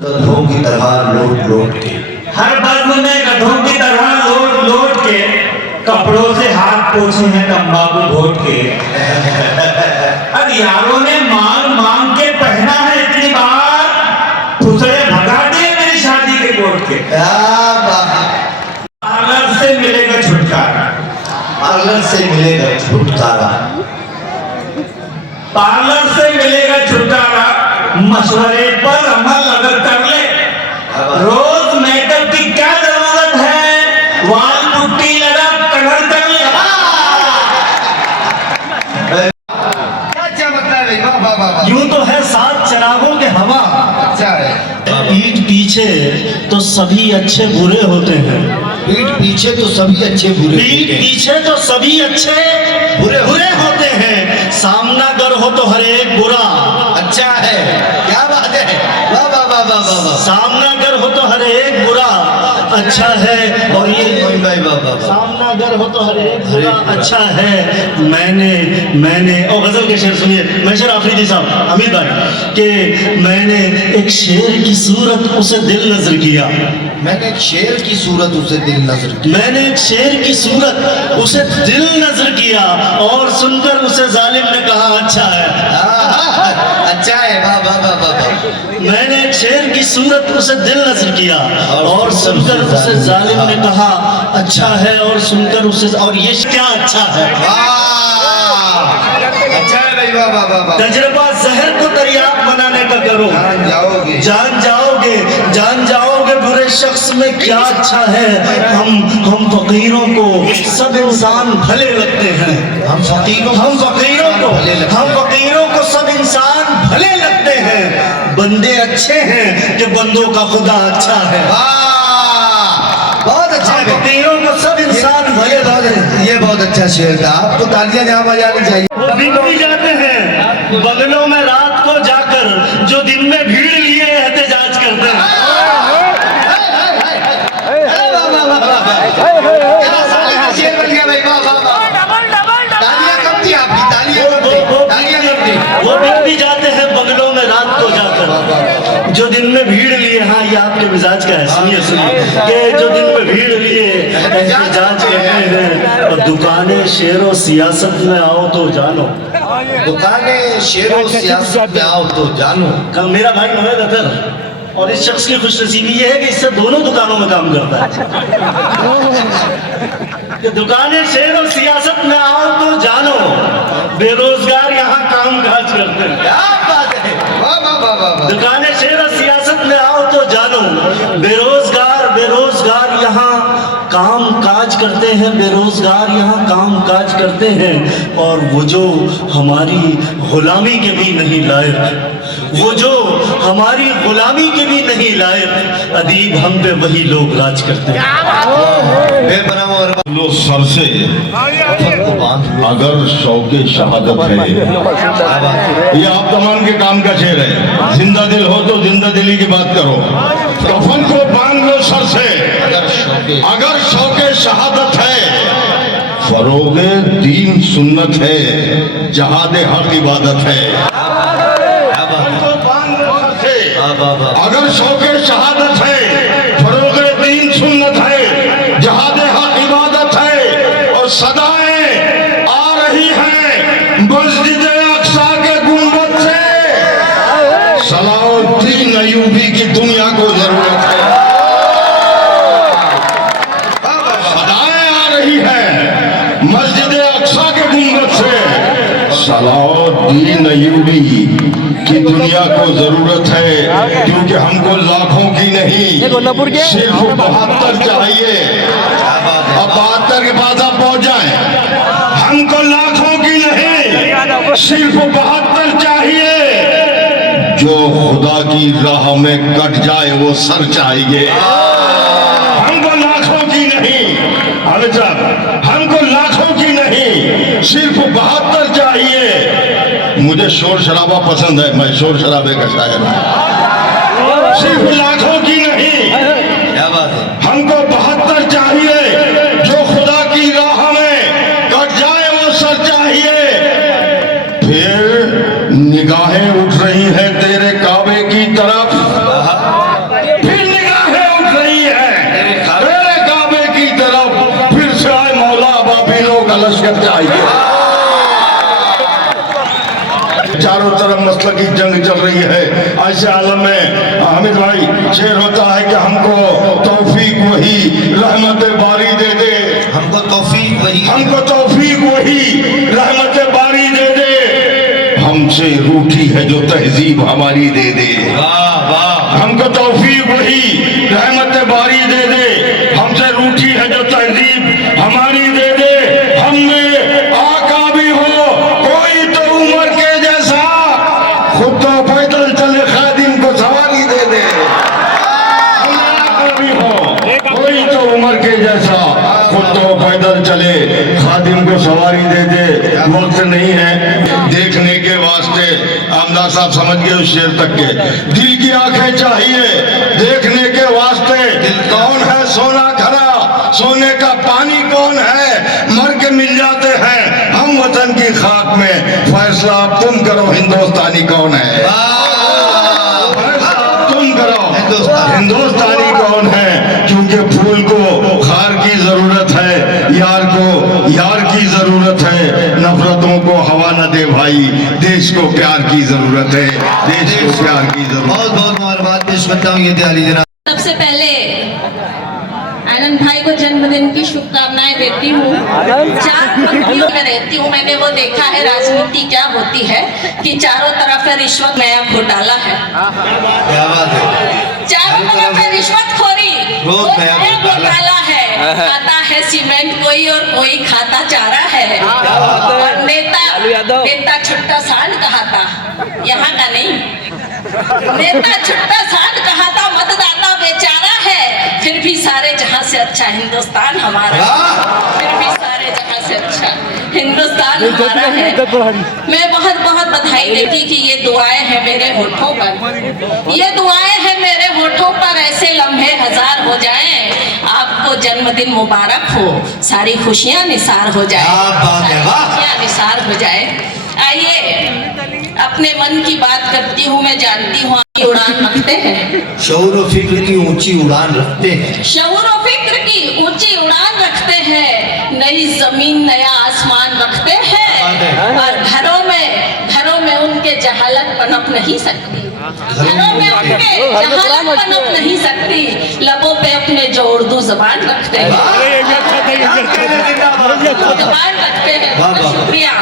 गधों की तरह लोट लोट के, हर बज़्म में गधों की तरह लोट लोट के कपड़ों से हाथ पोछे हैं तंबाकू घोट के। अब यारों ने मांग मांग के पहना है इतनी बार, फुसड़े भगा दिए मेरी शादी के कोट के। क्या बात है। पार्लर से मिलेगा छुटकारा, पार्लर से मिलेगा छुटकारा, पार्लर से मिलेगा छुटकारा, मशवरे पर अमल अगर कर ले। रोज मेकअप की क्या जरूरत है, वाल पुट्टी लगा कलर कर ले। क्या मतलब है? वाह वाह वाह वाह। यूं तो है सात चरागों के हवा, अच्छा है। पीठ पीछे तो सभी अच्छे बुरे होते हैं, पीठ पीछे तो सभी अच्छे बुरे पीठ पीछे तो सभी अच्छे बुरे बुरे होते हैं, सामना गर हो तो हर एक बुरा। अच्छा है। क्या बात है। वाह वाह वाह वाह वाह वाह। सामना गर हो तो हर एक बुरा अच्छा है, और ये भाई वाह वाह वाह। सामना गर हो तो हर एक बुरा अच्छा है। मैंने और गजल के शेर सुनिए, मैं शेर आफरीदी साहब अमित भाई कि मैंने एक शेर की सूरत उसे दिल नजर किया, मैंने एक शेर की सूरत उसे दिल नजर की, मैंने एक शेर की सूरत उसे दिल नजर किया, और सुनकर उसे जालिम ने कहा अच्छा है। अच्छा है। वाह वाह वाह वाह वाह। मैंने एक शेर की सूरत उसे दिल नजर किया, और सुनकर उसे जालिम ने कहा अच्छा है, और सुनकर उसे, और ये क्या अच्छा है। अच्छा है भाई। वाह वाह वाह वाह। तजर्बा जहर को दरियाब बनाने का करो, जान जाओगे, जान जाओगे बुरे शख्स में क्या अच्छा है। हम फकीरों को सब इंसान भले लगते हैं, हम फकीरों हम फकीरों को सब इंसान भले लगते हैं, बंदे अच्छे हैं कि बंदों का खुदा अच्छा है। बहुत अच्छा हम है। फकीरों को सब इंसान भले लगते हैं। ये बहुत अच्छा शेर था। आपको तालियां जहाँ बजानी चाहिए। वो बिक भी जाते हैं बंगलों में रात को जाकर, जो दिन में भीड़ लिए एहतजाज करते हैं। शेर बन गया भाई। वाह वाह वाह। तालियां कब थी आपकी? तालियां कब थी? वो बिक भी जाते हैं बंगलों में रात को जाकर, जो दिन में भीड़ लिए। हाँ, ये आपके मिजाज का है, सुनिए कि जो दिन में भीड़ लिए एहतजाज करते हैं, और दुकानें शेरों सियासत में आओ तो जानो, दुकानें शेरों सियासत में आओ तो जानो। कल मेरा भाई मोहम्मद अतर, और इस शख्स की खुशनसीबी ये है कि इससे दोनों दुकानों में काम करता है। कि दुकानें शेर और सियासत में आओ तो जानो, बेरोजगार यहाँ काम काज करते हैं। क्या बात है। वाह वाह वाह वाह वाह। दुकानें शेर और सियासत में आओ तो जानो, बेरोजगार यहाँ काम काज करते हैं, बेरोजगार यहाँ काम काज करते हैं, और वो जो हमारी गुलामी के भी नहीं लायक, वो जो हमारी गुलामी के भी नहीं लायक, अदीब हम पे वही लोग राज करते हैं। लो सर से अगर शौके शहादत है, ये आप तमाम के काम का शेर है। जिंदा दिल हो तो जिंदा दिली की बात करो। कफन को बांध लो सर से अगर शौके शहादत है, फरोगे दीन सुन्नत है, जहादे हक इबादत है। को बांध लो सर से अगर शौके शहादत है, फरोगे दीन सुन्नत है, जहादे हक इबादत है। और सदाएं आ रही हैं मस्जिद अक्सा के गुंबद से, सलाउद्दीन अय्यूबी की दुनिया को जरूरत है। सदाएं आ रही हैं मस्जिद अक्सा के गुंबद से, सलाउद्दीन अय्यूबी की दुनिया को जरूरत है। क्योंकि हमको लाखों की नहीं, सिर्फ 72 चाहिए। अब 72 के पास आप पहुंच जाए। हमको लाखों की नहीं, सिर्फ 72 चाहिए। जो खुदा की राह में कट जाए वो सर चाहिए। हमको लाखों की नहीं, अरे साहब, हमको लाखों की नहीं, सिर्फ 72 चाहिए। मुझे शोर शराबा पसंद है, मैं शोर शराबे का शायर हूं। सिर्फ लाखों की नहीं, क्या बात है। हमको 72 चाहिए। जो खुदा की राह में कट जाए वो सर चाहिए। फिर निगाहें उठ रही हैं तेरे काबे की तरफ, ऐसे आलम में हामिद भाई शेर होता है कि हमको तौफीक वही रहमत बारी दे दे, हमको तौफीक वही, हमको तौफीक वही रहमत बारी दे दे, हमसे रूठी है जो तहजीब हमारी दे दे। वाह वाह, हमको तौफीक वही रहमत बारी दे दे, हमसे रूठी है जो तहजीब हमारी दे दे। हम में आका भी हो कोई तो उमर के जैसा, खुद तो पैदल चले खादिम को सवारी दे दे। हम में आका भी हो कोई तो उमर के जैसा, खुद तो पैदल चले खादिम को सवारी दे दे। वक्त नहीं है देखने के वास्ते, आमदार साहब समझ गए उस शेर तक के। दिल की आंखें चाहिए देखने के वास्ते, दिल कौन है सोना खरा, सोने का पानी कौन है, मर के मिल जाते हैं हम वतन की खाक में। फैसला अब तुम करो हिंदुस्तानी कौन है, फैसला अब तुम करो हिंदुस्तानी कौन है। क्योंकि फूल को खार की जरूरत है, यार को यार की जरूरत है, नफरतों को हवा न दे भाई, देश को प्यार की जरूरत है, देश को प्यार की जरूरत। बहुत बहुत मुबारकबाद पेश करता हूँ ये दियाली जनाब। सबसे पहले आनंद भाई को जन्मदिन की शुभकामनाएं देती हूँ। 4 पंक्तियों में रहती हूँ, मैंने वो देखा है राजनीति क्या होती है कि चारों तरफ है रिश्वत, नया घोटाला है, क्या बात है, चारों तरफ है रिश्वतखोरी, रोज नया घोटाला है। खाता है सीमेंट कोई और कोई खाता चारा है। और नेता छुट्टा सांड कहा था, यहाँ का नहीं, नेता छुट्टा सांड कहा था, मतदाता बेचारा है, फिर भी सारे जहां से अच्छा हिंदुस्तान हमारा, फिर भी सारे जहां से अच्छा हिंदुस्तान हमारा है। मैं बहुत बहुत बधाई देती कि ये दुआएं हैं मेरे होठों पर, ये दुआएं हैं मेरे होठों पर, ऐसे लम्हे हजार हो जाएं, आपको जन्मदिन मुबारक हो, सारी खुशियां निसार हो जाए, खुशियां निसार हो जाए। आइए अपने मन की बात करती हूँ, मैं जानती हूँ आप उड़ान रखते हैं, शऊर और फिक्र की ऊंची उड़ान रखते हैं, शऊर और फिक्र की ऊंची उड़ान रखते हैं, नई जमीन नया आसमान रखते हैं। और घरों में उनके जहालत पनप नहीं सकती, घरों में उनके जहालत पनप नहीं सकती, लबों पे अपने जो उर्दू जबान रखते हैं, जबान रखते हैं। शुक्रिया,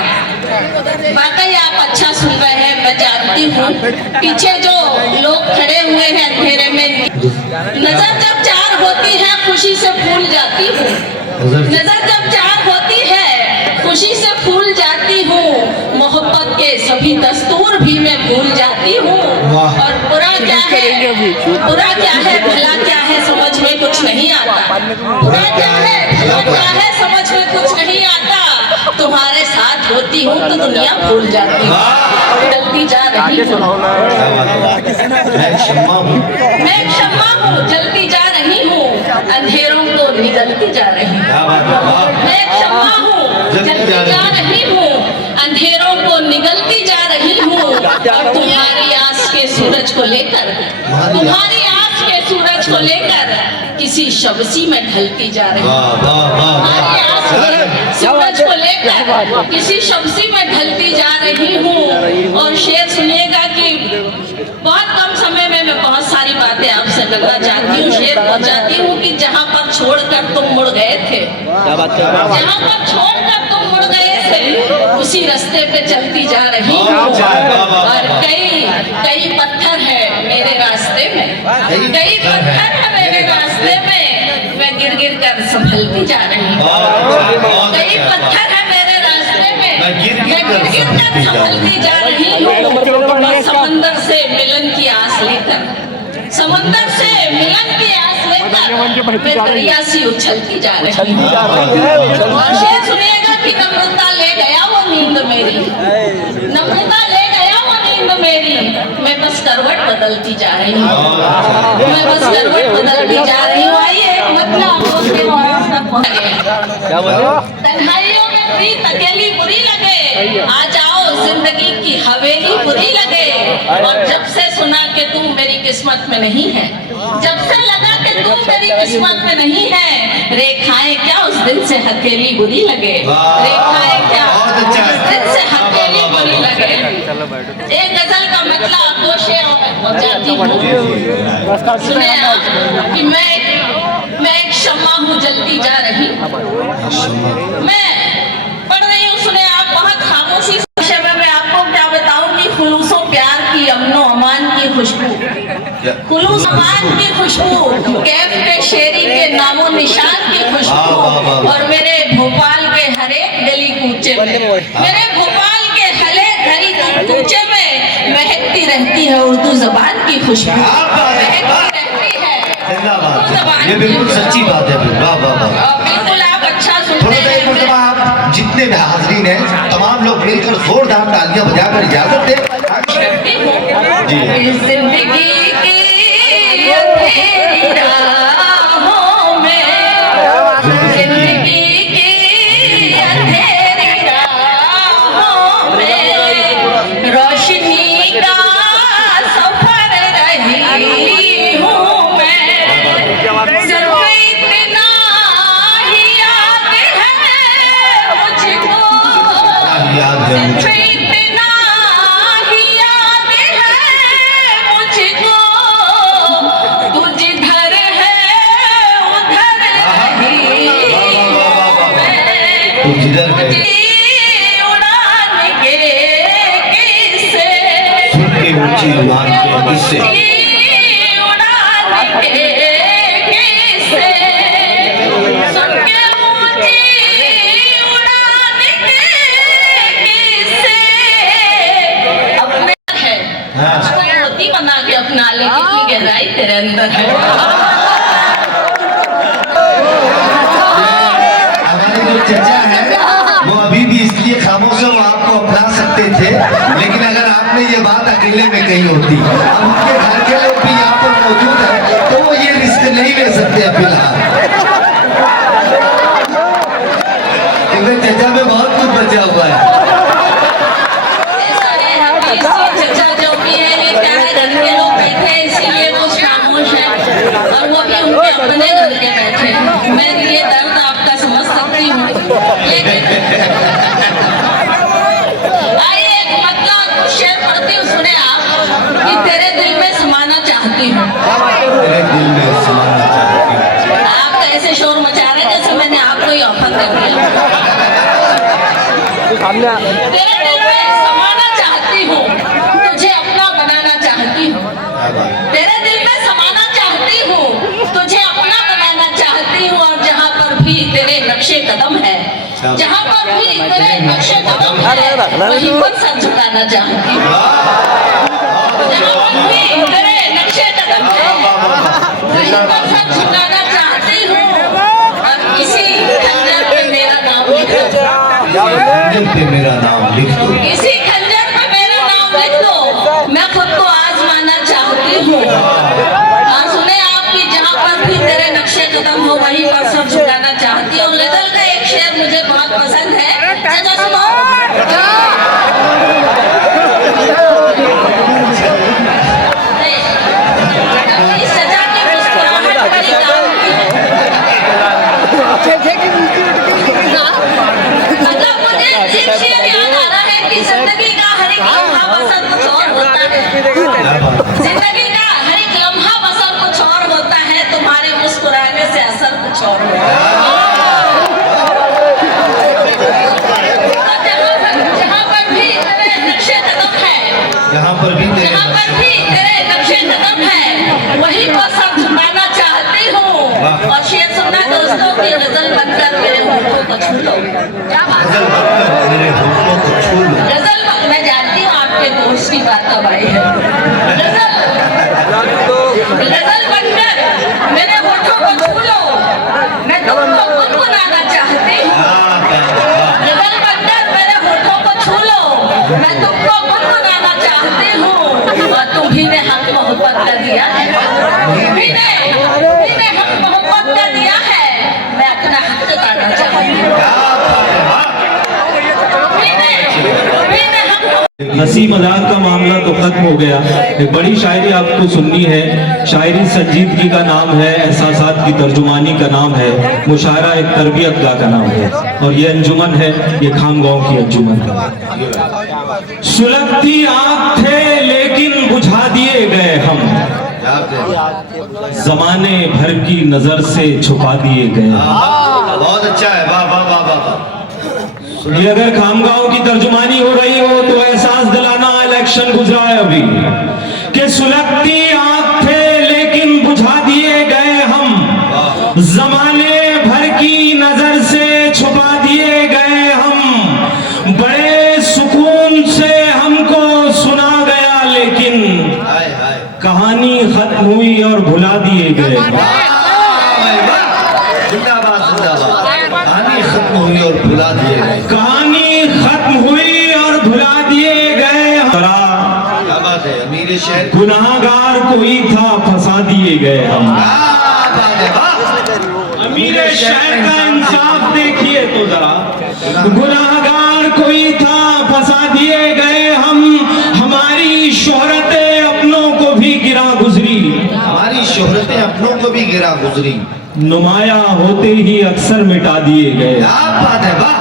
वाकई आप अच्छा सुन रहे हैं, मैं जानती हूँ। पीछे जो लोग खड़े हुए हैं अंधेरे में, नजर जब चार होती है खुशी से फूल जाती हूँ, नजर जब चार होती है खुशी से फूल जाती हूँ, मोहब्बत के सभी दस्तूर भी मैं भूल जाती हूँ। और बुरा क्या है, बुरा क्या है, भला क्या है, समझ में कुछ नहीं आता, बुरा क्या है, भला क्या है, समझ में कुछ नहीं आता। तुम्हारे साथ होती हूँ तो दुनिया भूल जाती हूँ, जलती जा रही हूँ, मैं एक शम्मा हूँ, जलती जा रही हूँ, अंधेरों को निगलती जा रही हूँ। मैं एक शम्मा हूँ, जलती जा रही हूँ, अंधेरों को निगलती जा रही हूँ। और तुम्हारी आस के सूरज को लेकर, तुम्हारी आस के सूरज को लेकर किसी शबसी में ढलती जा रही हूँ, तुम्हारी आस के सूरज को लेकर किसी शबसी में ढलती जा रही हूँ। और शेर सुनिएगा कि बहुत कम समय में मैं बहुत सारी बातें आपसे करना चाहती हूँ। शेर पहुंचाती हूँ कि जहाँ पर छोड़कर तुम मुड़ गए थे, जहाँ पर छोड़कर तुम मुड़ गए थे, उसी रास्ते पे चलती जा रही हूँ। और कई पत्थर है मेरे रास्ते में, कई पत्थर है मेरे रास्ते में, मैं गिर गिर कर संभलती जा रही हूँ। कई पत्थर है मेरे रास्ते में, मैं गिर गिर कर संभलती जा रही हूँ। और समंदर से मिलन की आस लेकर, समंदर से मिलन की आस लेकर मैं दरिया सी उछलती जा रही हूँ। और शेर सुनिएगा कि नम्रता ले गया वो नींद मेरी, नम्रता ले गया वो नींद मेरी, मैं बस करवट बदलती जा रही हूँ, मैं बस करवट बदलती जा रही हूँ। आइए तन्हाइयों में प्रीत अकेली बुरी लगे, आ जाओ जिंदगी की हवेली बुरी लगे। और जब से सुना कि तू मेरी किस्मत में नहीं है, जब से लगा कि तू मेरी किस्मत में नहीं है, रेखाएं क्या उस दिन से हथेली बुरी लगे, रेखाएं क्या उस दिन से हथेली बोली बुरी लगे। एक गजल का मतलब आपको शेर पहुंचाती हूँ। सुने आप कि मैं एक शम्मा हूँ जलती जा रही। मैं पढ़ रही हूँ, सुने आप, बहुत खामोशी से मैं आपको क्या बताऊं कि खुलूसो प्यार की, अमनो अमान की खुशबू, खुलूस अमान की खुशबू, कैफ के शेरी के नामो निशान की खुशबू, और मेरे भोपाल के हर एक गली कूचे में, मेरे भोपाल के हर एक गली कूचे में महकती रहती है उर्दू जबान की खुशबू, महकती रहती है उर्दू जबान ये बिल्कुल सच्ची बात है। वाह वाह वाह। बिल्कुल आप अच्छा थोड़ा सुनते सा एक हैं। मरतबा आप जितने भी हाजरीन हैं तमाम लोग मिलकर जोरदार तालियां बजाकर इजाजत दें। जी। जिंदगी की अंधेरी राहों में, जिंदगी की अंधेरी राहों में रोशनी का सफर रही हूँ मैं। सिर्फ इतना ही याद है मुझको, याद है सिर्फ मुझको। इतना ही याद है मुझको, तू जिधर है उधर रही मैं। तू जिधर है। उड़ान के किस्से, सुन के ऊंची उड़ान के किस्से, उड़ान के किस्से, सुन के ऊंची उड़ान के किस्से, अपने है उसको मोती बना के अपना ले, कितनी गहराई तेरे अंदर है। हमारे जो चचा हैं वो अभी भी इसलिए खामोश है, वो आपको अपना सकते थे, लेकिन अगर आपने ये बात अकेले में कही होती, अब उनके घर के लोग भी यहाँ पर मौजूद हैं तो वो ये रिस्क नहीं ले सकते हैं फिलहाल, क्योंकि चचा में बहुत कुछ बचा हुआ है। सारे चचा जो भी है, ये क्या है, घर के लोग बैठे हैं इसीलिए वो खामोश है, और वो भी उनके अपने घर के बैठे हैं। मैं ये दर्द आपका समझ सकती हूँ, लेकिन आइए एक मतलब कुछ शेर पढ़ती हूँ, सुने आप कि तेरे दिल में समाना चाहती हूँ। मेरे दिल में समाना चाहती हूँ। आप तो ऐसे शोर मचा रहे जैसे मैंने आपको ही ऑफर कर दिया। तेरे दिल में समाना चाहती हूँ, तुझे अपना बनाना चाहती हूँ। तेरे दिल में समाना चाहती हूँ, तुझे अपना बनाना चाहती हूँ, और जहाँ पर भी तेरे नक्शे कदम है, जहाँ पर भी तेरे नक्शे कदम है, वहीं पर सर झुकाना चाहती हूँ। जहाँ पर भी तेरे नक्शे कदम है, वहीं पर सर झुकाना चाहती हूँ, और किसी खंजर पे मेरा नाम लिख दो, दिल पे मेरा नाम लिख दो, किसी खंजर पे मेरा नाम लिख दो, मैं खुद को आजमाना चाहती हूँ। हाँ सुने आप कि जहाँ पर भी तेरे नक्शे कदम हो वहीं पर सर झुकाना चाहती हूँ। गजल का एक शेर मुझे बहुत पसंद है, चाचा सुनो। इस सजा की मुस्कुराहट बड़ी काम की है। मतलब मुझे एक शेर याद आ रहा है कि जिंदगी का हर एक लम्हा बसर कुछ और होता है, जिंदगी का हर एक लम्हा बसर कुछ और होता है, तुम्हारे मुस्कुराने से असर कुछ और होता है। जहाँ पर भी तेरे नक्शे कदम है, जहाँ पर भी जहाँ पर भी तेरे नक्शे कदम है, वहीं पर सर झुकाना चाहती हूँ। और शेर सुनना दोस्तों की गजल बनकर मेरे होठों को छू लो। क्या बात है? मेरे होठों को छू लो। गजल मैं जानती हूँ आपके दोस्त की बात कब आई है। गजल बनकर मेरे होठों को छू लो, मैं तुमको गुनगुनाना चाहती हूँ। गजल बनकर मेरे होठों को छू लो, मैं तुमको गुनगुनाना चाहती हूँ, और तुम्ही ने हक मोहब्बत का दिया है, तुम्ही ने हक मोहब्बत का दिया है, मैं अपना हक जताना चाहती हूँ। तुम्ही ने हक हंसी मजाक का मामला तो खत्म हो गया। एक बड़ी शायरी आपको सुननी है। शायरी संजीदगी का नाम है, एहसासात की तर्जुमानी का नाम है, मुशायरा एक तरबियत गाह का नाम है, और ये अंजुमन है, ये खामगांव की अंजुमन है। सुलगती आग थे लेकिन बुझा दिए गए हम, जमाने भर की नजर से छुपा दिए गए। बहुत अच्छा है, वाह वाह वाह वाह वाह। ये अगर खामगांव की तर्जुमानी हो रही हो तो एहसास दिलाना, इलेक्शन गुजरा है अभी, कि सुलगती आग थे लेकिन बुझा दिए गए हम, जमाने भर की नजर से छुपा दिए गए हम, बड़े सुकून से हमको सुना गया लेकिन हाय हाय कहानी खत्म हुई और भुला दिए गए। जिंदाबाद जिंदाबाद। कहानी खत्म हुई और भुला दिए गए। कहानी खत्म हुई और भुला दिए गए। क्या बात है, अमीर शहर गुनाहगार कोई था, फंसा दिए गए हम। क्या बात है, वाह। अमीर शहर का इंसाफ देखिए तो जरा, गुनाहगार कोई था, फंसा दिए गए हम, हमारी शोहरतें अपनों को भी गिरा गुजरी, हमारी शोहरतें अपनों को भी गिरा गुजरी, नुमाया होते ही अक्सर मिटा दिए गए। क्या बात है, वाह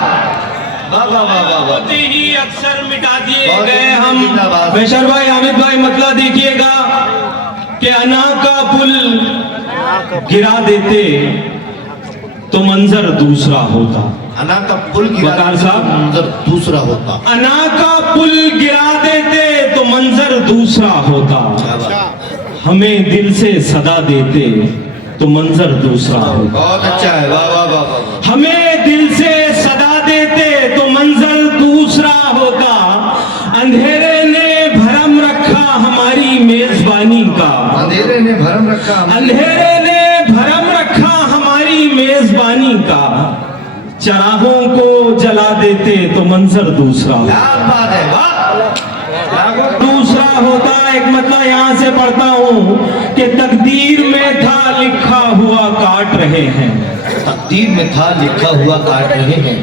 वाह वाह वाह वाह। होते ही अक्सर मिटा दिए बहुत गए हम। जिंदाबाद। बेशर भाई, हामिद भाई, मतलब देखिएगा कि अना का पुल गिरा देते तो मंजर दूसरा होता। अना का पुल गिरा वकार साहब, मंजर दूसरा होता। अना का पुल गिरा देते तो मंजर दूसरा होता, क्या बात है। हमें दिल से सदा देते तो मंजर दूसरा होता। बहुत अच्छा है, वाह वाह वाह वाह। हमें दिल से सदा देते तो मंजर दूसरा होता, अंधेरे ने भरम रखा हमारी मेजबानी का, अंधेरे ने भरम रखा, अंधेरे ने भरम रखा हमारी मेजबानी का, चराहों को जला देते तो मंजर दूसरा होता। क्या बात है, वाह। दूसरा होता। एक मतलब यहाँ से पढ़ता हूँ कि तकदीर में था लिखा हुआ काट रहे हैं, तकदीर में था लिखा हुआ काट रहे हैं,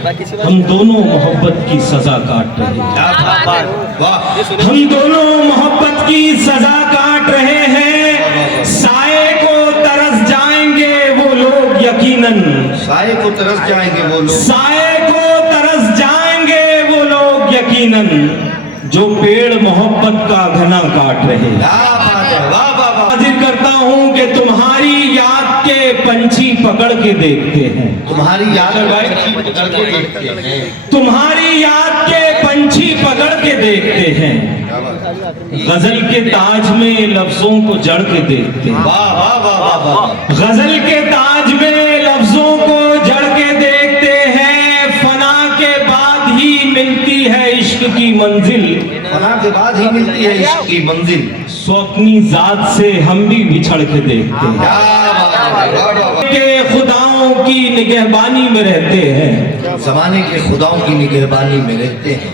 हम दोनों मोहब्बत की सजा काट रहे हैं, क्या बात है, वाह। हम दोनों मोहब्बत की सजा काट रहे हैं, साए को तरस जाएंगे वो लोग यकीनन, साए को तरस जाएंगे वो लोग, साए को तरस जाएंगे वो लोग यकीनन, जो पेड़ मोहब्बत का घना काट रहे हैं। क्या बात है, वाह वाह वाह। हाजिर करता हूँ कि तुम्हारी याद के पंछी पकड़ के देखते हैं, तुम्हारी याद पकड़ के देखते हैं, तुम्हारी याद के पंछी पकड़ के देखते हैं, गजल के ताज में लफ्जों को जड़ के देखते हैं, वाह वाह वाह वाह वाह। गजल के ताज में लफ्जों को जड़ के देखते हैं, फना के बाद ही मिलती है इश्क की मंजिल, फना के बाद ही मिलती है इश्क की मंजिल, सो अपनी जात से हम भी बिछड़ के देखते हैं, क्या बात है, वाह वाह वाह। के खुदाओं की निगहबानी में रहते हैं, जमाने के खुदाओं की निगहबानी में रहते हैं,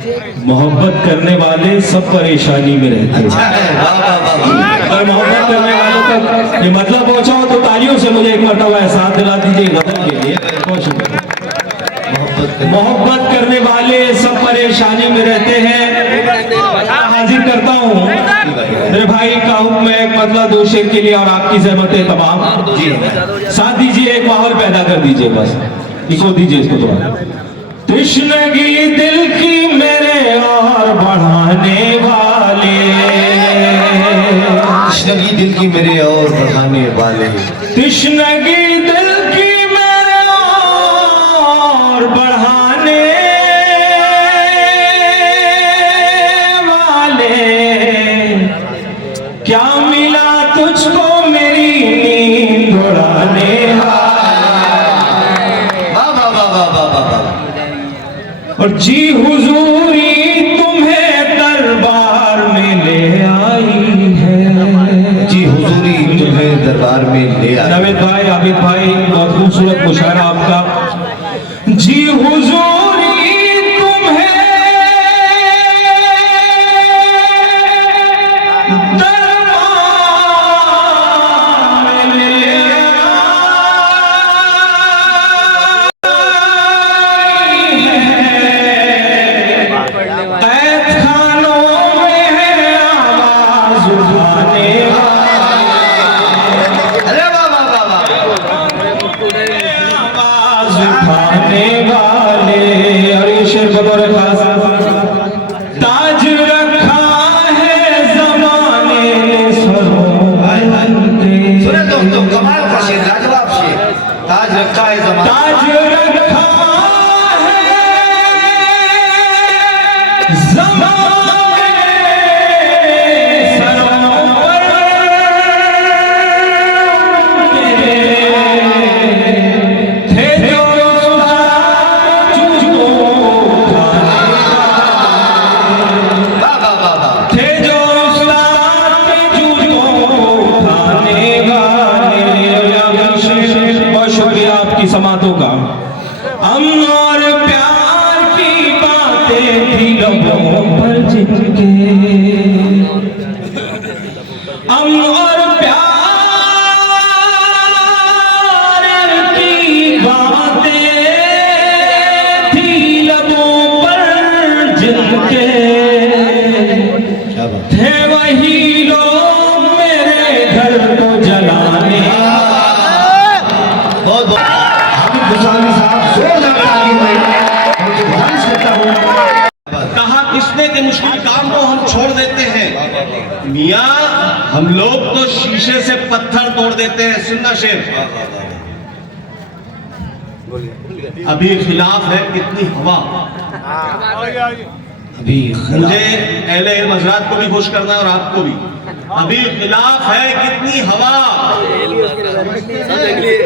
मोहब्बत करने वाले सब परेशानी में रहते हैं। अच्छा है, वाह वाह वाह वाह। अगर मोहब्बत करने वालों तक ये मतलब पहुंचाओ तो तालियों से मुझे एक मरतबा एहसास दिला दीजिए गजल के लिए। बहुत शुक्रिया। मोहब्बत करने वाले सब परेशानी में रहते हैं। हाजिर करता हूँ मेरे भाई का हुक्म है, एक मतलब दो शेर के लिए और आपकी सहमतें तमाम जी साथ दीजिए, एक माहौल पैदा कर दीजिए, बस इसको दीजिए, इसको थोड़ा। तृष्णगी दिल की मेरे और बढ़ाने वाले, तृष्णगी दिल की मेरे और बढ़ाने वाले, तृष्णगी दिल की मेरे और बढ़ाने वाले, क्या मिला तुझको मेरी नींद उड़ाने वाले, वाह वाह वाह वाह वाह वाह वाह। और जी हुजूरी तुम्हें दरबार में ले आई है, जी हुजूरी तुम्हें दरबार में ले आए। नवेद भाई, आबिद भाई, बहुत खूबसूरत मुशायरा आपका। जी हुजूरी तुम्हें दरबार में ले आई है, कैद खानों में है आवाज उठाने अरे वाह वाह वाह वाह। आवाज उठाने वाले। और ये शेर बतौर खास ताज रखा है जमाने ताज रखा है ज़माने सरों पर थे जो तुझको बाबा बाबा थे जो तुझको खाने वाले। बहुत शुक्रिया आपकी समातों का। अमन और प्यार की बातें थी लबों पर जिनके, अमन और प्यार की बातें थी लबों पर जिनके, क्या बात थे वही लोग मेरे घर को जलाने। बहुत बहुत हामिद गुसावी साहब जोरदार ताली में उनकी गुजारिश करता हूं। कहा किसने के मुश्किल काम को हम छोड़ देते हैं। मियाँ हम लोग तो शीशे से पत्थर तोड़ देते हैं। सुनना शेर, अभी खिलाफ है कितनी हवा। अभी मुझे अहले इल्म हज़रात को भी खुश करना है और आपको भी। अभी खिलाफ है कितनी हवा।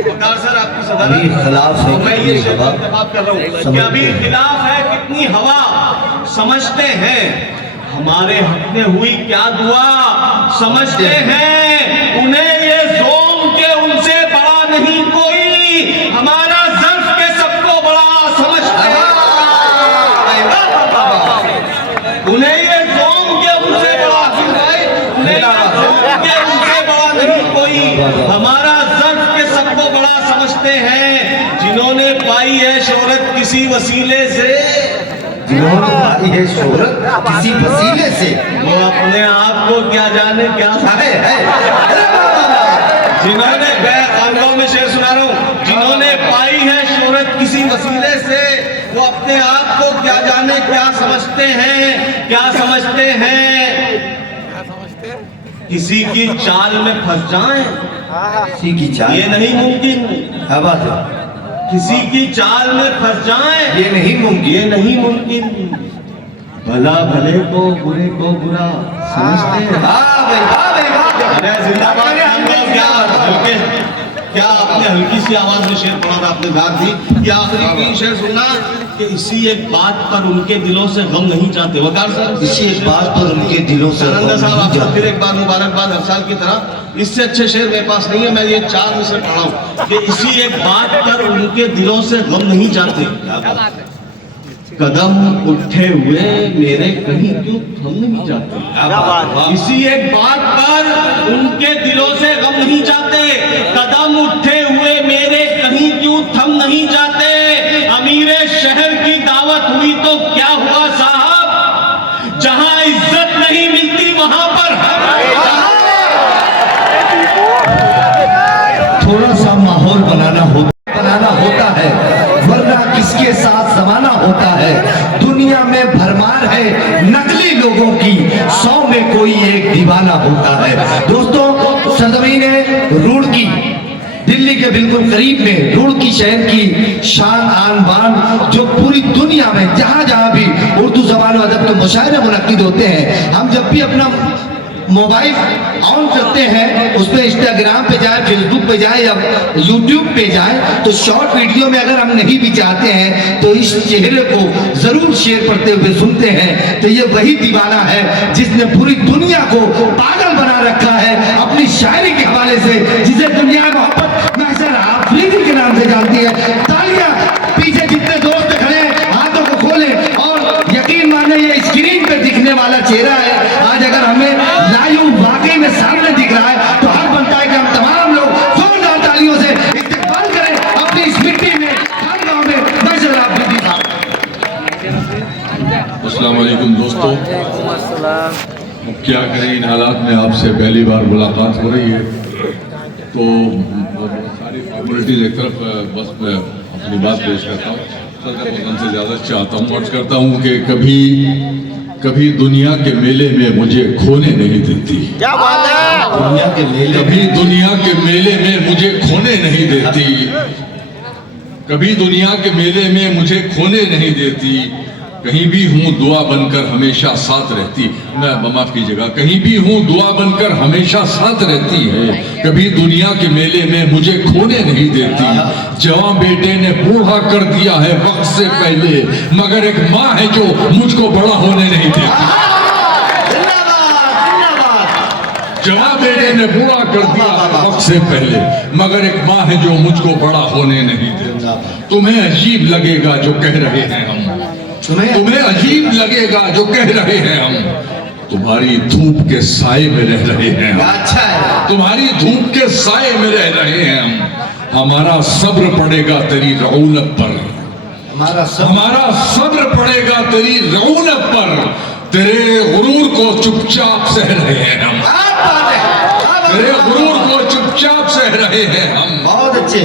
वकार सर आपकी सदारत। अभी खिलाफ है मैं कितनी ये शेर हवा। इंतखाब कर रहा हूँ कि अभी खिलाफ है कितनी हवा। समझते हैं हमारे हक में हुई क्या दुआ। समझते हैं उन्हें ये ज़ोम के उनसे बड़ा नहीं कोई। हमारा ज़र्फ के सबको बड़ा समझते हैं। उन्हें ये ज़ोम के उनसे बड़ा, उन्हें ये ज़ोम के उनसे बड़ा नहीं कोई। हमारा ज़र्फ के सबको बड़ा समझते हैं। जिन्होंने पाई है शोहरत किसी वसीले से, जिन्होंने पाई है शोहरत किसी वसीले से, वो अपने आप को क्या जाने क्या है जिन्होंने खानगाहों में शेर सुना रहा हूँ, जिन्होंने पाई है शोहरत किसी वसीले से, वो अपने आप को क्या जाने क्या समझते हैं, क्या समझते हैं। किसी की चाल में फंस जाएं किसी की चाल, ये नहीं मुमकिन। क्या बात है, किसी की चाल में फंस जाएं ये नहीं मुमकिन। ये नहीं मुमकिन। भला भले को बुरे को बुरा समझते हैं। वाह भाई वाह भाई वाह। अरे जिंदाबाद। क्या आपने हल्की सी आवाज में शेर पढ़ा था, आपने गात दी। ये आखिरी 3 शेर सुनना कि इसी एक बात पर उनके दिलों से गम नहीं चाहते। वकार सर, इसी एक बात पर उनके दिलों से सनंदा गम साहब नहीं आपको जाते। फिर एक बार मुबारकबाद हर साल की तरह। इससे अच्छे शेर मेरे पास नहीं है, मैं ये 4 में से पढ़ा हूँ कि इसी एक बात पर उनके दिलों से गम नहीं जाते। कदम उठे हुए मेरे कहीं क्यों थम नहीं जाते। इसी एक बात पर उनके दिलों से गम नहीं जाते। कदम उठे हुए मेरे कहीं क्यों थम नहीं जाते। अमीरे शहर की दावत हुई तो क्या हुआ साहब, जहां इज्जत नहीं मिलती वहां पर थोड़ा सा माहौल बनाना होता है, वरना किसके साथ जमाना होता है। दुनिया में भरमार है नकली लोगों की, 100 में कोई एक दीवाना होता है। दोस्तों, सरजमीन रुड़की, दिल्ली के बिल्कुल करीब में रुड़की शहर की शान आन बान, जो पूरी दुनिया में जहां जहां भी उर्दू ज़बान और अदब के मुशायरे मुनक्किद होते हैं, हम जब भी अपना मोबाइल ऑन करते हैं, उस पर इंस्टाग्राम पे जाए, फेसबुक पे जाए या यूट्यूब पे जाए, तो शॉर्ट वीडियो में अगर हम नहीं भी चाहते हैं तो इस चेहरे को जरूर शेयर करते हुए सुनते हैं। तो ये वही दीवाना है जिसने पूरी दुनिया को पागल बना रखा है अपनी शायरी के हवाले से, जिसे दुनिया मोहब्बत महसन आफरीदी के नाम से जानती है। तालियां, पीछे जितने दोस्त खड़े हैं हाथों को खोले और यकीन माने ये स्क्रीन पे दिखने वाला चेहरा है। आज अगर हमें लाइव वाकई में सामने दिख रहा है तो हक बनता है कि हम तमाम लोग जोरदार तालियों से इस्तेमाल करें अपनी इस मिट्टी में, खानगाहों में महसन आफरीदी साहब। अस्सलाम वालेकुम दोस्तों, क्या करें, इन हालात में आपसे पहली बार मुलाकात हो रही है तो सारी फॉर्मेलिटीज एक तरफ, बस मैं अपनी बात पेश करता हूँ। सदर वतन से ज़्यादा चाहता हूँ, अर्ज करता हूँ कि कभी दुनिया के मेले में मुझे खोने नहीं देती। क्या बात है, दुनिया के मेले, कभी दुनिया के मेले में मुझे खोने नहीं देती। कभी दुनिया के मेले में मुझे खोने नहीं देती, कहीं भी हूँ दुआ बनकर हमेशा साथ रहती। मैं माफ कीजिएगा, कहीं भी हूँ दुआ बनकर हमेशा साथ रहती है, कभी दुनिया के मेले में मुझे खोने नहीं देती। जवां बेटे ने बूढ़ा कर दिया है वक्त से पहले, मगर एक माँ है जो मुझको बड़ा होने नहीं देती। जवां बेटे ने बूढ़ा कर दिया है वक्त से पहले, मगर एक माँ है जो मुझको बड़ा होने नहीं देती। तुम्हें अजीब लगेगा जो कह रहे हैं हम, तुम्हें अजीब लगेगा जो कह रहे हैं हम, तुम्हारी धूप के साए में रह रहे हैं हम। अच्छा है। तुम्हारी धूप के साए में रह रहे हैं हम। हमारा सब्र पड़ेगा तेरी रौनक पर, हमारा सब्र पड़ेगा तेरी रौनक पर। तेरे गुरूर को चुपचाप सह रहे हैं हम, तेरे गुरूर को चुपचाप सह रहे हैं हम। बहुत अच्छे।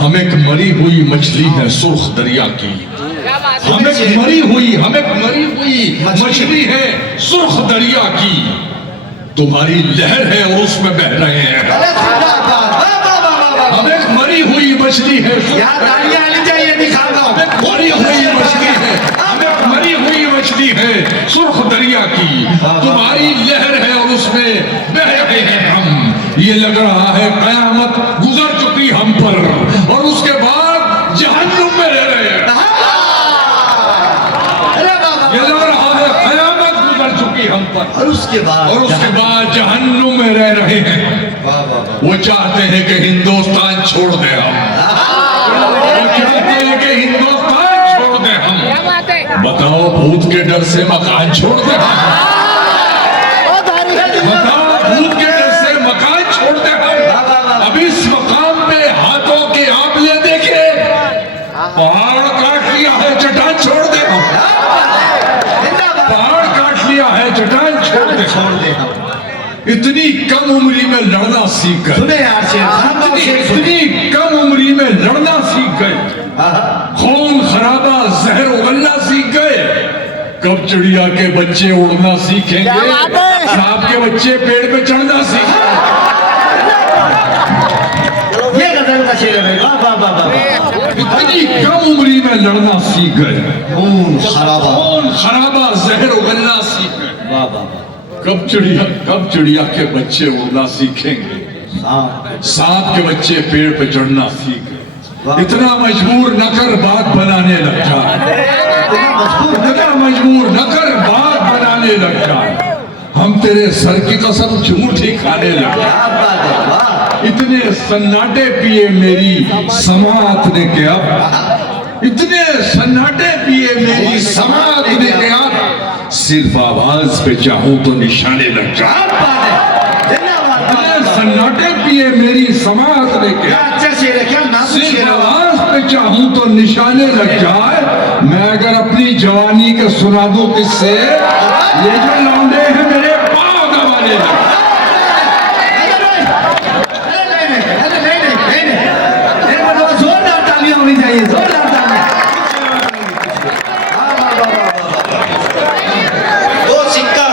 हम एक मरी हुई मछली है सुर्ख दरिया की, हम एक मरी हुई मछली है सुर्ख दरिया की। तुम्हारी लहर है और उसमें बह रहे हैं। हम एक मरी हुई मछली है, मरी हुई मछली है, हम एक मरी हुई मछली है सुर्ख दरिया की। तुम्हारी लहर है और उसमें बह रहे हैं हम। ये लग रहा है कयामत गुजर चुकी हम पर, और उसके बाद जहन्नुम में रह रहे हैं। ये लग रहा है कयामत गुजर चुकी हम पर, और उसके बाद जहन्नुम में रह रहे हैं। वो चाहते हैं कि हिंदुस्तान छोड़ दे हम, वो चाहते हैं कि हिंदुस्तान छोड़ दे हम। बताओ भूत के डर से मकान छोड़ दे हम, बताओ भूत के डर से मकान छोड़ दे हम। अब इस मकाम पे हाथों के आंवले देखे, पहाड़ काट लिया है चट्टान छोड़ दे हम, पहाड़ काट लिया है चट्टान छोड़ दे हम। इतनी कम उम्री में लड़ना सीख गए, इतनी कम उम्री में लड़ना सीख गए, खून खराबा जहर उगलना सीख गए। कब चिड़िया के बच्चे उड़ना सीखेंगे, सांप के बच्चे पेड़ पे चढ़ना सीखेंगे। ये गजल का शेर है। इतनी कम उम्री में लड़ना सीख गए, खून खराबा जहर उगलना सीख गए। कब चिड़िया के बच्चे उड़ना सीखेंगे, सांप के बच्चे पेड़ पे चढ़ना सीख गए। इतना मजबूर न कर बात बनाने लग जा, इतना मजबूर न कर बात बनाने लग जा। हम तेरे सर की कसम झूठ ही खाने लग जा। इतने सन्नाटे पिए मेरी समात ने क्या, इतने सन्नाटे पिए मेरी समात ने क्या, सिर्फ आवाज पे चाहूं तो निशाने लग जा। सन्नाटे पिए मेरी समात ने क्या, सिर्फ आवाज पे चाहूं तो निशाने लग जाए। मैं अगर अपनी जवानी के सुना दूं किससे, ये जो लौंडे हैं मेरे पांव दबाने लग। जोरदार तालियां होनी चाहिए, जोरदार तालियां। वो सिक्का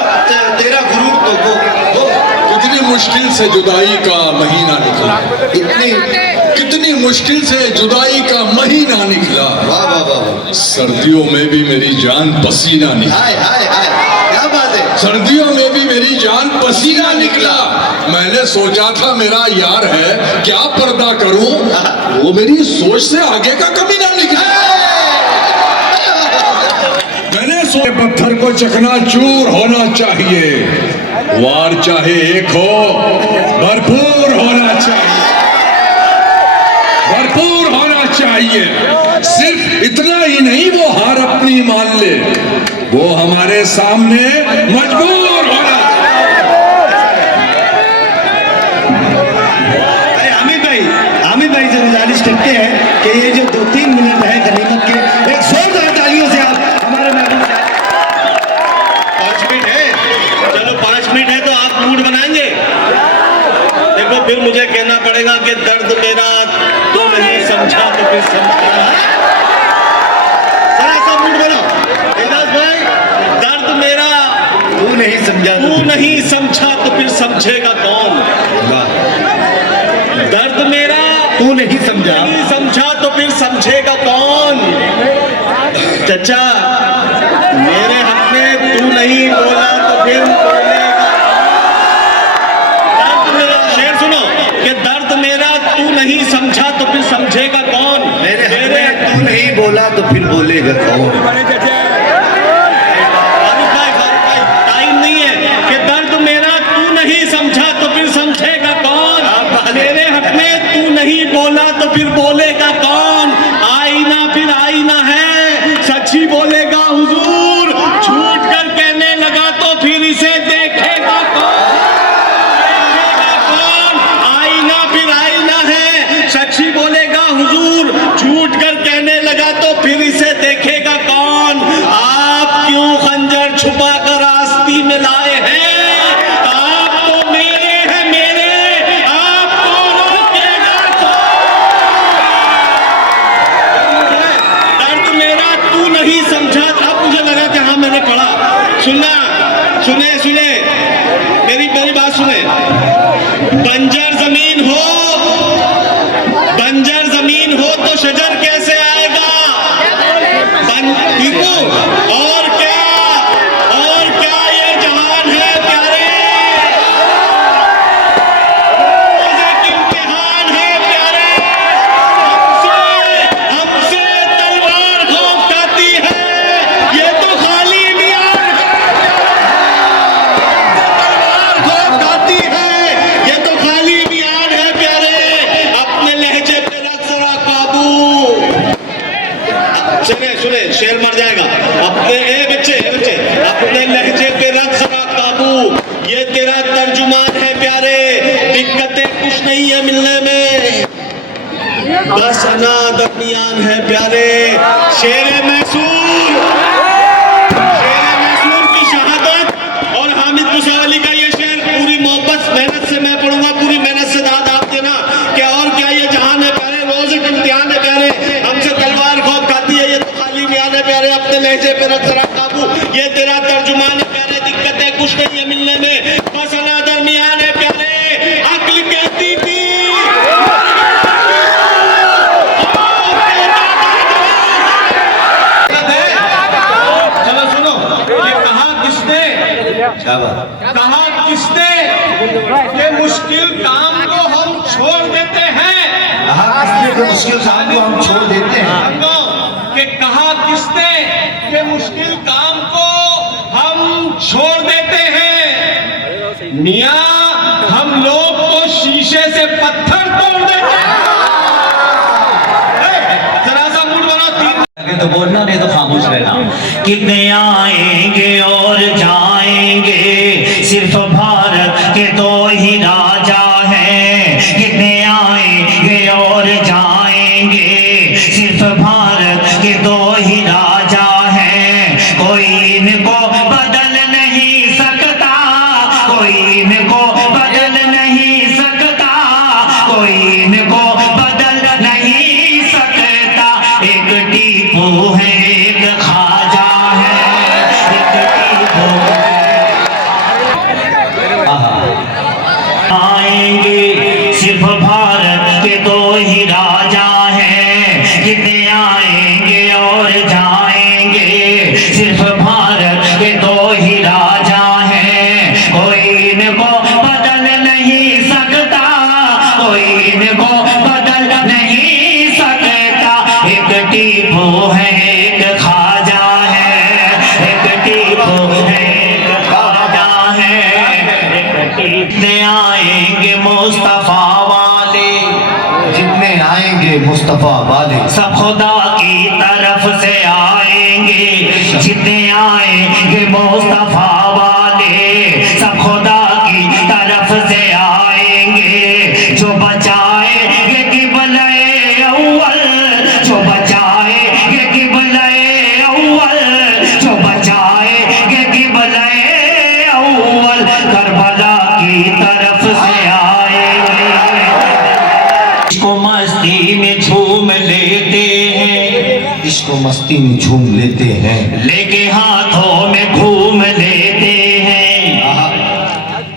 तेरा गुरूर तो वो कितनी मुश्किल से जुदाई का महीना निकला, कितनी मुश्किल से जुदाई का महीना निकला। वाह वाह वाह। सर्दियों में भी मेरी जान पसीना निकला, हाय हाय हाय, क्या बात है। सर्दियों में भी मेरी जान पसीना निकला। मैंने सोचा था मेरा यार है, क्या पर्दा करूं, वो मेरी सोच से आगे का कभी ना निकला। मैंने सोचा पत्थर को चकनाचूर होना चाहिए, वार चाहे एक हो, भरपूर होना चाहिए, भरपूर होना चाहिए। सिर्फ इतना ही नहीं, वो हार अपनी मान ले, वो हमारे सामने मजबूर होना। अरे आमिर भाई से गुजारिश करते हैं कि ये जो 2-3 मिनट है गनीमत के, एक जोरदार तालियों से आप हमारे महबूब 5 मिनट है, चलो 5 मिनट है तो आप मूड बनाएंगे। देखो फिर मुझे कहना पड़ेगा कि दर्द मेरा तो नहीं समझा तो फिर समझा। जरा सा मूड बनाओ एजाज भाई। दर्द मेरा तू नहीं समझा तो फिर समझेगा कौन। दर्द मेरा तू नहीं समझा तो फिर समझेगा समझेगा कौन? मेरे हक में तू नहीं बोला तो फिर बोलेगा कौन? टाइम नहीं है कि दर्द मेरा तू नहीं समझा तो फिर समझेगा कौन? मेरे हक में तू नहीं बोला तो फिर बोलेगा कौन? आईना फिर आईना है, सच ही बोलेगा हुजूर, झूठ कर कहने लगा तो फिर इसे देखेगा कौन? देखेगा कौन? आईना फिर आईना है, सच ही बोलेगा हुजूर, झूठ कर कहने लगा तो फिर इसे देखेगा कौन? आप क्यों खंजर छुपा कर आस्ती में लाए हैं? आप तो मेरे हैं मेरे, आपको रोकेगा कौन? दर्द मेरा तू नहीं समझा। अब मुझे लगा कि हाँ मैंने पढ़ा। सुनना, सुने मेरी बात सुने। बंजर जमीन हो तो शजर कैसे आएगा? और क्या ये जहान है प्यारे, रोज़े के इम्तिहान है प्यारे। हमसे तलवार खौफ खाती है, ये तो खाली मियार तलवार खौफ खाती है, ये तो खाली मियार है प्यारे। अपने लहजे पे रख जरा काबू। सुने शेर मर जाएगा। अपने बच्चे अपने लहजे पे रख जरा काबू, ये तेरा तर्जुमान है प्यारे। दिक्कतें कुछ नहीं है मिलने में, बस अना दरमियान है प्यारे। शेरे मैसूर की शहादत और हामिद मुसावली का ये शेर पूरी मोहब्बत मेहनत से मैं पढ़ूंगा, पूरी मेहनत से दाद आप देना। क्या और क्या ये जहान है प्यारे, रोज़ एक इम्तिहान है प्यारे। हमसे तलवार खौफ खाती है, ये तो खाली मियान है प्यारे। अपने लहजे पे रख जरा काबू, ये तेरा तर्जुमान है प्यारे। दिक्कतें कुछ नहीं है मिलने में, बस अना दरमियान है प्यारे। अक्ल कहती थी चलो सुनो, ये कहा किसने कि मुश्किल काम को हम छोड़ देते हैं? मुश्किल काम को हम छोड़ देते हैं। कि कहा किसने कि मुश्किल काम को हम छोड़ देते हैं? मियाँ हम लोग तो शीशे से पत्थर तोड़ देते हैं। जरा सा मूड बनाओ, तीन तो बोलना नहीं तो खामोश रहना। कितने आएंगे और जाएंगे, सिर्फ भारत के दो ही राजा हैं। कितने आएंगे और जाएंगे, सिर्फ भारत के दो ही राजा हैं। कोई इनको बदल नहीं सकता, कोई इनको बदल नहीं सकता, कोई इनको बदल नहीं सकता। एक टीपू है, एक ख्वाजा है, एक टीपू आएंगे, सिर्फ भारत के दो ही राजा हैं। कितने आएंगे और जाएंगे, सिर्फ भारत के दो ही राजा हैं। कोई इनको बदल नहीं सकता, कोई इनको बदल नहीं सकता। एक टीपू है, एक ख्वाजा है, एक टीपू है, एक ख्वाजा है। कितने आएंगे मुस्तफा वाले, जितने आएंगे मुस्तफा वाले, सब खुदा की तरफ से आएंगे। जितने आएंगे मुस्तफा वाले, सब खुदा की तरफ से आएंगे। जो बचाएंगे किबले अव्वल, जो बचाएंगे किबले अव्वल, जो बचाएंगे किबले अव्वल, करबला की तरफ से आएंगे। इसको मस्ती में झूम लेते हैं, इसको मस्ती में झूम लेते हैं, लेके हाथों में घूम लेते हैं।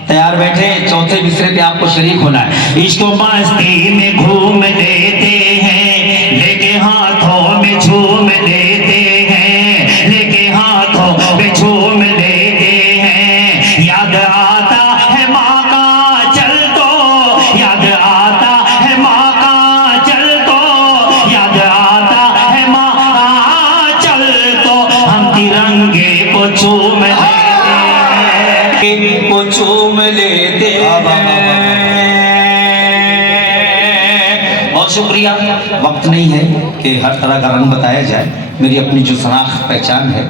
तैयार बैठे, चौथे मिसरे पे आपको शरीक होना है। इसको मस्ती में घूम लेते हैं, लेके हाथों में झूम लेते हैं, लेके हाथों में झूम लेते हैं। याद आता है माँ का चल तो, याद आता है माँ का चल तो, बहुत शुक्रिया। वक्त नहीं है कि हर तरह का रंग बताया जाए। मेरी अपनी जो शनाख्त पहचान है,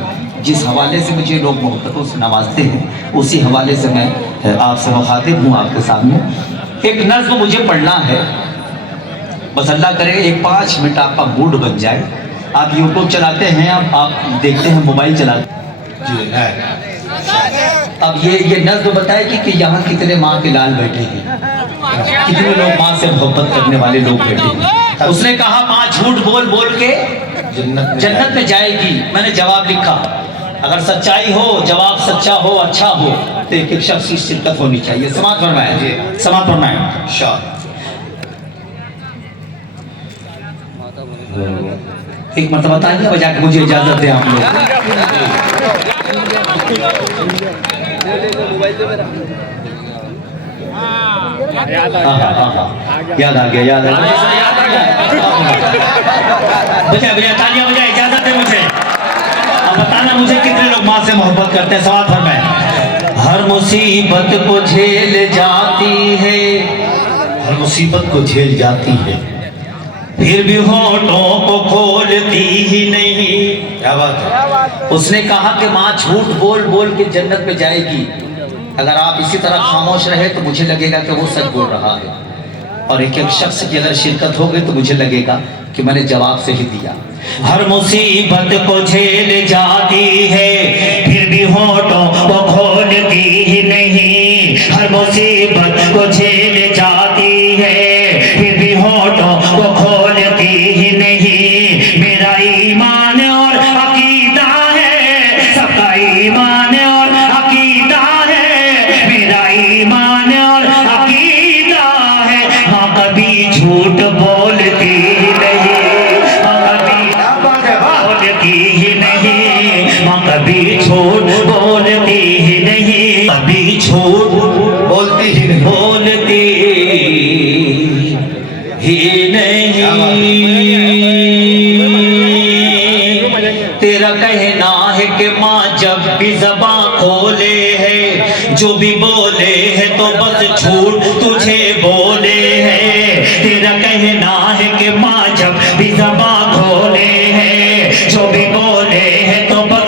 जिस हवाले से मुझे लोग मोहब्बतों से नवाजते हैं, उसी हवाले से मैं आपसे मुखातिब हूँ आपके सामने। एक नज़्म मुझे पढ़ना है, बस अल्लाह करे एक 5 मिनट आपका मूड बन जाए। आप यूट्यूब चलाते हैं, आप देखते हैं, मोबाइल चलाते जी है। अब ये नज़्म बताएगी कि यहाँ कितने माँ के लाल बैठे हैं, कितने लोग माँ से मोहब्बत करने वाले लोग बैठे हैं। उसने कहा माँ झूठ बोल बोल के जन्नत में जाएगी। मैंने जवाब लिखा, अगर सच्चाई हो, जवाब सच्चा हो, अच्छा हो, तो एक एक शख्स की शिरकत होनी चाहिए। समाज फरमाए, समाज फरमाए। शाह एक मरतबा तालियां बजा के मुझे इजाजत दें आप लोग। याद आ गया, याद आ गया। बजा बजा तालियां बजा, इजाजत दे मुझे। अब बताना मुझे कितने लोग माँ से मोहब्बत करते हैं। सवाल फरमाए। हर मुसीबत को झेल जाती है, हर मुसीबत को झेल जाती है, फिर भी होठों को खोलती ही नहीं। क्या बात है। उसने कहा कि माँ झूठ बोल बोल के जन्नत में जाएगी। अगर आप इसी तरह खामोश रहे तो मुझे लगेगा कि वो सच बोल रहा है, और एक एक शख्स की अगर शिरकत हो गई तो मुझे लगेगा कि मैंने जवाब सही दिया। हर मुसीबत को झेल जाती है, फिर भी होठों को खोलती ही नहीं। हर मुसीबत को झेल जाती है, फिर भी होठों को खोलती ही नहीं। मेरा ईमान और अकीदा है, सबका ईमान और अकीदा है, मेरा ईमान और अकीदा है। हाँ कभी झूठ बोलती ही नहीं, हाँ कभी बोलती ही नहीं, हाँ कभी झूठ बोलती ही नहीं, कभी झूठ बोलती ही नहीं, बोलती ही नहीं। तेरा कहना है कि माँ जब भी ज़बान खोले है, जो भी बोले है तो बस झूठ तुझे बोले है। तेरा कहना है कि माँ जब भी ज़बान खोले है, जो भी बोले है तो बस।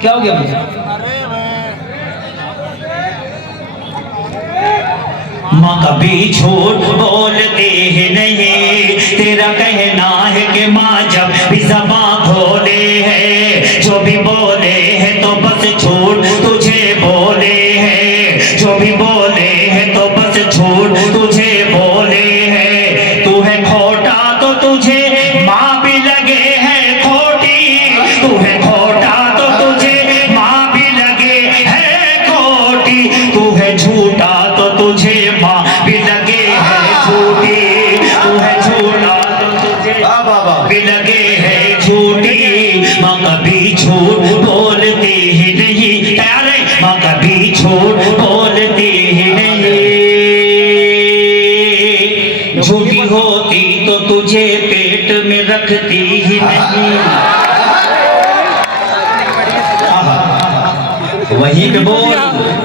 क्या हो गया मुझे? माँ कभी झूठ बोलती ही नहीं। तेरा कहना है कि माँ जब भी ज़बान खोले है, जो भी बोले है तो बस झूठ तुझे बोले है, जो भी बोले है तो बस झूठ तुझे बोले है। तू है खोटा तो तुझे माँ भी लगे है खोटी, तू है खोटा तो तुझे माँ भी लगे है खोटी, तू है झूठा तो तुझे माँ भी लगे है झूठी, तू है झूठा तो तुझे भी लगे है झूठी। माँ कभी झूठ बोलती ही नहीं। तैयार है? माँ कभी झूठ बोलती ही नहीं। झूठी होती तो तुझे पेट में रखती ही नहीं। वहीं पे बोल,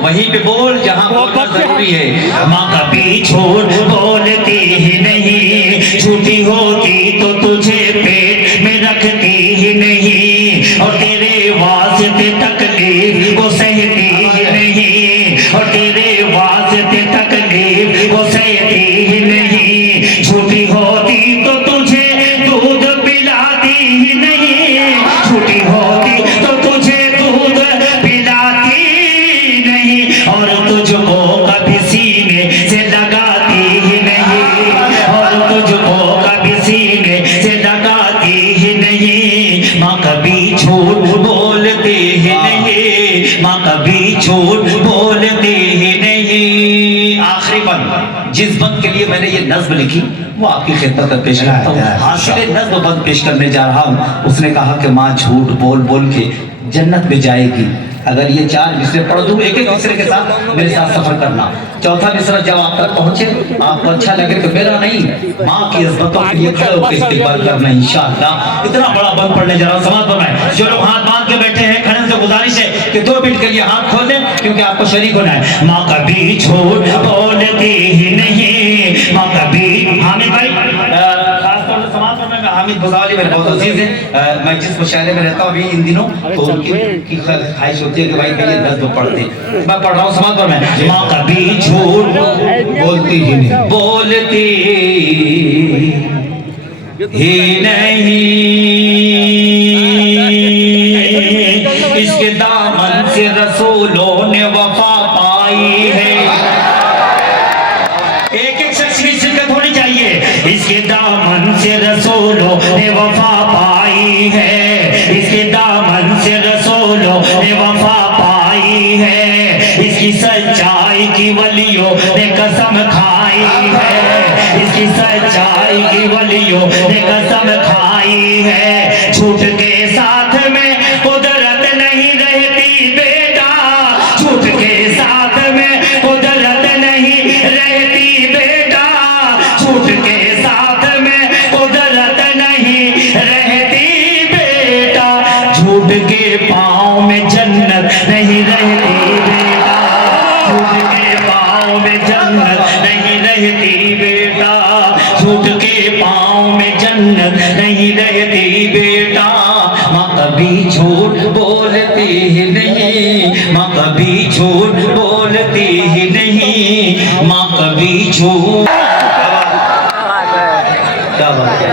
वहीं पे बोल जहाँ बोलना जरूरी है। माँ कभी झूठ बोलती ही नहीं। झूठी होती तो तुझे पेट में रखती ही नहीं, और तेरे वास्ते तकलीफ को सहती ही नहीं, और तेरे वास्ते तकलीफ को सहती ही नहीं। झूठी होती तो तुझे दूध पिलाती ही नहीं, झूठी होती तो तुझे दूध पिलाती नहीं, और तुझको कभी सीने से लगाती ही नहीं, और तुझको कभी सीने से लगाती ही नहीं। माँ कभी झूठ बोलती ही नहीं, माँ कभी झूठ बोलती ही नहीं। आखिरी बंद, जिस बंद के लिए मैंने ये नज्म लिखी वो आपकी खिदमत में पेश करता हूँ। हासिल नज्म बंद पेश करने जा रहा हूँ। उसने कहा कि माँ झूठ बोल बोल के जन्नत में जाएगी। अगर ये 4 मिसरे पढ़ दूं एक एक मिसरे के साथ मेरे साथ सफर करना। चौथा मिसरा जब आप तक पहुंचे, आपको अच्छा लगे तो मेरा नहीं, माँ की इज़्ज़तों के लिए खड़े होकर इस्तेमाल करना इंशाअल्लाह। इतना बड़ा बंद पढ़ने जा रहा हूँ, समाज बनाए। जो लोग हाथ बांध के बैठे हैं, खड़े से गुजारिश है कि 2 मिनट के लिए हाथ खोल दें, क्योंकि आपको शरीक होना है। माँ कभी झूठ बोलती ही नहीं, माँ कभी हामिद भाई खासतौर से समाज पर मैं हामिद भुसावली मेरे बहुत अजीज है। मैं जिस मुशायरे में रहता हूँ अभी इन दिनों, तो उनकी ख्वाहिश होती है कि भाई ये 10 दो पढ़ते। मैं पढ़ रहा हूँ समाज पर मैं। माँ कभी झूठ बोलती ही नहीं, बोलती ही नहीं, इसके दामन से रसूलों ने वफा पाई है। एक एक शख्स की शिरकत होनी चाहिए। इसके दामन से रसूलों ने वफा पाई है, इसके दामन से रसूलों ने वफा पाई है, इसकी सच्चाई की वलियों ने कसम खाई है, इसकी सच्चाई की वलियों ने कसम खाई है। झूठ के साथ में कुदरत नहीं रहती बेटा, झूठ के साथ में कुदरत नहीं रहती बेटा, झूठ के साथ में कुदरत नहीं रहती बेटा, झूठ के पाँव में जन्नत नहीं रहती बेटा, झूठ के पाँव में जन्नत नहीं रहती बेटा, झूठ के पाँव में जन्नत नहीं रहती बेटा। माँ कभी झूठ बोलती ही नहीं, माँ कभी झूठ बोलती ही नहीं, माँ कभी झूठ। क्या बात है?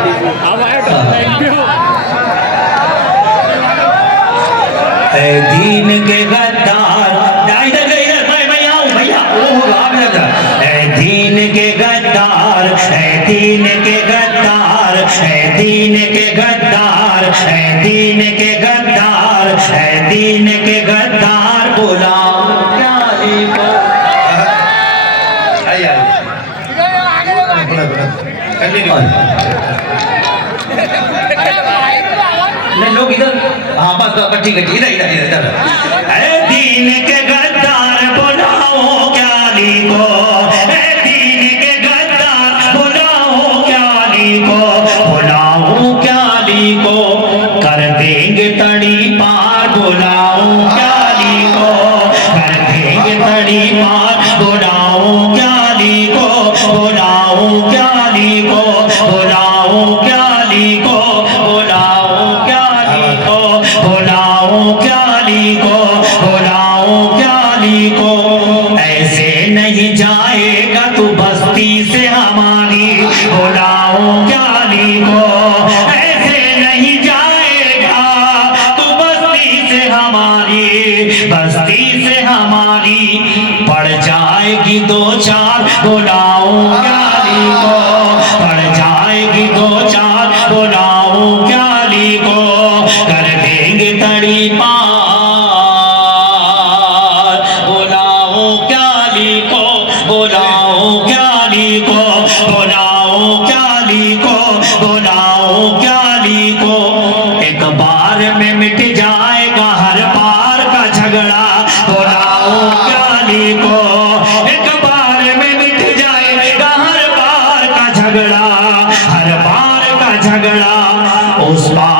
ऐ दीन के गद्दार, इधर मैं आऊं भैया, ऐ दीन के गद्दार, ऐ दीन के गद्दार, ऐ दीन के गद्दार, ऐ दीन के गद्दार, ऐ दीन के गद्दार, बुलाओ क्या लिखो। नहीं लोग इधर, हाँ बस ठीक है, इधर इधर इधर। ऐ दीन के गद्दार बुलाओ क्या लिखो, ऐ दीन के गद्दार बुलाओ क्या लिखो, बुलाओ क्या लिखो, कर देंगे तड़ी पार, बुलाओ क्या लिखो, कर देंगे तड़ी पार, बुलाओ क्या लिखो, बुलाओ क्या लिखो, बुलाओ क्या लिखो, बुलाओ क्या लिखो, बुलाओ क्या लिखो, बुलाओ क्या लिखो। ऐसे नहीं जाएगा तू बस्ती से हमारी, बुलाओ क्या लिखो, ऐसे नहीं जाएगा तू बस्ती से हमारी, बस्ती से हमारी, पड़ जाएगी दो चार, बुलाओ क्या लिखो, पड़ जाएगी दो चार, बुलाओ क्या लिखो, कर देंगे तड़ी पार, बुलाओ क्या लिखो, बुलाओ क्या लिखो, बुलाओ क्या लिखो, बुलाओ क्या लिखो। एक बार में मिट जाएगा हर बार का झगड़ा, बुलाओ क्या लिखो, एक बार में मिट जाएगा हर बार का झगड़ा, हर बार का झगड़ा। उस बार